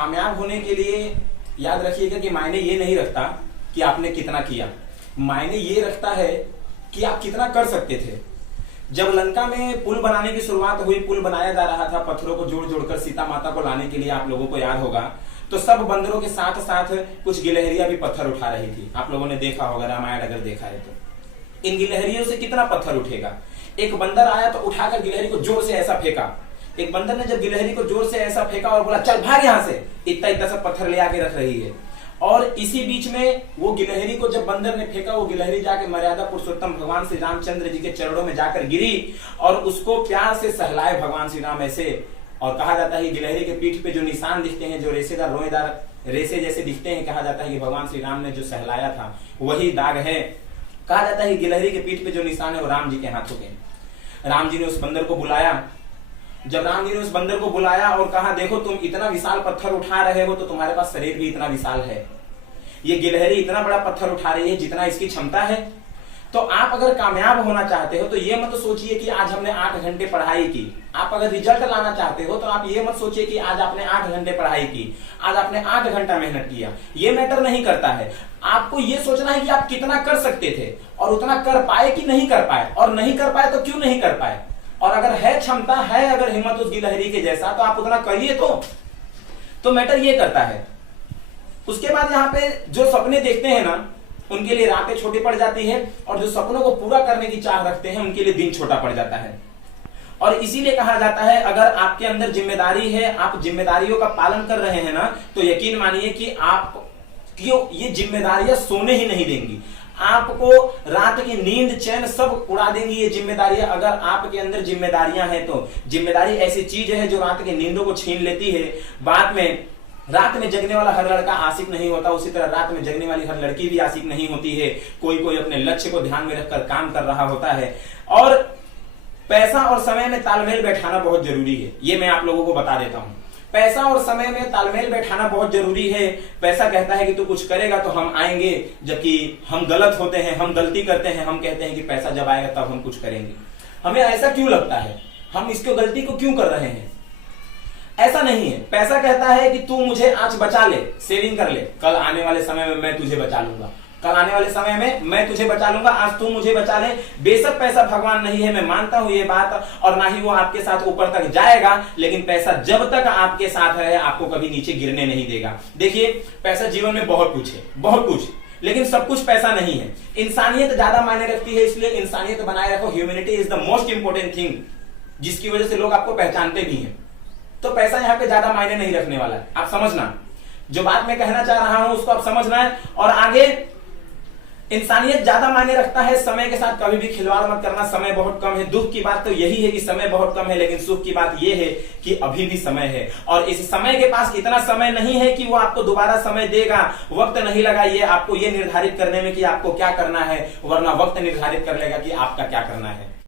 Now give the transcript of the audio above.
कामयाब होने के लिए याद रखिएगा कि मायने ये नहीं रखता कि आपने कितना किया, मायने ये रखता है कि आप कितना कर सकते थे। जब लंका में पुल बनाने की शुरुआत हुई, पुल बनाया जा रहा था पत्थरों को जोड़ जोड़कर सीता माता को लाने के लिए, आप लोगों को याद होगा, तो सब बंदरों के साथ साथ कुछ गिलहरियां भी पत्थर उठा रही थी। आप लोगों ने देखा होगा, रामायण अगर देखा है तो। इन गिलहरियों से कितना पत्थर उठेगा। एक बंदर आया तो उठाकर गिलहरी को जोर से ऐसा फेंका। एक बंदर ने जब गिलहरी को जोर से ऐसा फेंका और बोला चल भाग यहां से, इतना इतना सा पत्थर ले आके रख रही है। और इसी बीच में वो गिलहरी को जब बंदर ने फेंका, वो गिलहरी जाके मर्यादा पुरुषोत्तम भगवान श्री रामचंद्र जी के चरणों में जाकर गिरी और उसको प्यार से सहलाए भगवान श्री राम ऐसे। और कहा जाता है गिलहरी के पीठ पे जो निशान दिखते हैं, जो रेसेदार रोएदार रेसे जैसे दिखते हैं, कहा जाता है कि भगवान श्री राम ने जो सहलाया था वही दाग है। कहा जाता है गिलहरी के पीठ पे जो निशान है वो राम जी के हाथों के। राम जी ने उस बंदर को बुलाया। जब राम जी ने उस बंदर को बुलाया और कहा देखो तुम इतना विशाल पत्थर उठा रहे हो तो तुम्हारे पास शरीर भी इतना विशाल है। ये गिलहरी इतना बड़ा पत्थर उठा रही है जितना इसकी क्षमता है। तो आप अगर कामयाब होना चाहते हो तो ये मत सोचिए कि आज हमने 8 घंटे पढ़ाई की। आप अगर रिजल्ट लाना चाहते हो तो आप ये मत सोचिए कि आज आपने 8 घंटे पढ़ाई की, आज आपने 8 घंटा मेहनत किया। ये मैटर नहीं करता है। आपको ये सोचना है कि आप कितना कर सकते थे और उतना कर पाए कि नहीं कर पाए, और नहीं कर पाए तो क्यों नहीं कर पाए। और अगर है क्षमता, है अगर हिम्मत उस गिलहरी के जैसा, तो आप उतना करिए। तो मैटर ये करता है। उसके बाद यहाँ पे जो सपने देखते हैं ना, उनके लिए रातें छोटी पड़ जाती है, और जो सपनों को पूरा करने की चाह रखते हैं उनके लिए दिन छोटा पड़ जाता है। और इसीलिए कहा जाता है अगर आपके अंदर जिम्मेदारी है, आप जिम्मेदारियों का पालन कर रहे हैं ना, तो यकीन मानिए कि आप ये जिम्मेदारियां सोने ही नहीं देंगी। आपको रात की नींद चैन सब उड़ा देंगी ये जिम्मेदारियां। अगर आपके अंदर जिम्मेदारियां हैं तो जिम्मेदारी ऐसी चीज है जो रात की नींदों को छीन लेती है। बाद में रात में जगने वाला हर लड़का आशिक नहीं होता, उसी तरह रात में जगने वाली हर लड़की भी आशिक नहीं होती है। कोई कोई अपने लक्ष्य को ध्यान में रखकर काम कर रहा होता है। और पैसा और समय में तालमेल बैठाना बहुत जरूरी है, ये मैं आप लोगों को बता देता हूं। पैसा और समय में तालमेल बैठाना बहुत जरूरी है। पैसा कहता है कि तू कुछ करेगा तो हम आएंगे, जबकि हम गलत होते हैं, हम गलती करते हैं। हम कहते हैं कि पैसा जब आएगा तब हम कुछ करेंगे। हमें ऐसा क्यों लगता है, हम इसको गलती को क्यों कर रहे हैं? ऐसा नहीं है। पैसा कहता है कि तू मुझे आज बचा ले, सेविंग कर ले, कल आने वाले समय में मैं तुझे बचा लूंगा, कल आने वाले समय में मैं तुझे बचा लूंगा, आज तू मुझे बचा ले। बेशक पैसा भगवान नहीं है, मैं मानता हूं ये बात, और ना ही वो आपके साथ ऊपर तक जाएगा, लेकिन पैसा जब तक आपके साथ रहे आपको कभी नीचे गिरने नहीं देगा। देखिए पैसा जीवन में बहुत कुछ है, बहुत कुछ, लेकिन सब कुछ पैसा नहीं है। इंसानियत ज्यादा मायने रखती है, इसलिए इंसानियत बनाए रखो। Humanity is the most important thing, जिसकी वजह से लोग आपको पहचानते भी हैं। तो पैसा यहाँ पे ज्यादा मायने नहीं रखने वाला है, आप समझना। जो बात मैं कहना चाह रहा हूं उसको आप समझना है। और आगे इंसानियत ज्यादा मायने रखता है। समय के साथ कभी भी खिलवाड़ मत करना, समय बहुत कम है। दुख की बात तो यही है कि समय बहुत कम है, लेकिन सुख की बात यह है कि अभी भी समय है। और इस समय के पास इतना समय नहीं है कि वो आपको दोबारा समय देगा। वक्त नहीं लगाइए आपको ये निर्धारित करने में कि आपको क्या करना है, वरना वक्त निर्धारित कर लेगा कि आपका क्या करना है।